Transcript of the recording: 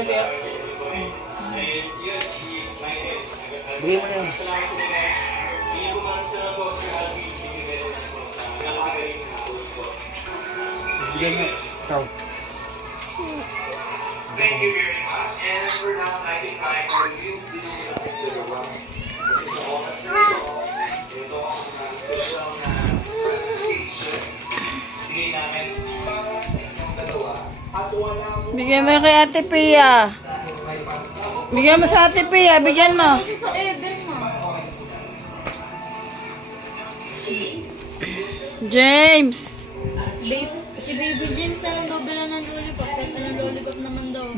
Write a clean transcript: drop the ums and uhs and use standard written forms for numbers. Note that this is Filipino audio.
yan, Tia. Bigay mo na yan. Bigay mo. Ikaw. Thank you very much. And we're now 95 for you. Ito ang special na presentation. Bigay namin para sa inyong dalawa. At walang Bigyan mo kay Ate Pia. Bigyan mo sa Ate Pia. Bigyan mo. Sa Eden mo. James. Si Baby James na lang daw dala ng lollipop. Kahit anong lollipop naman daw.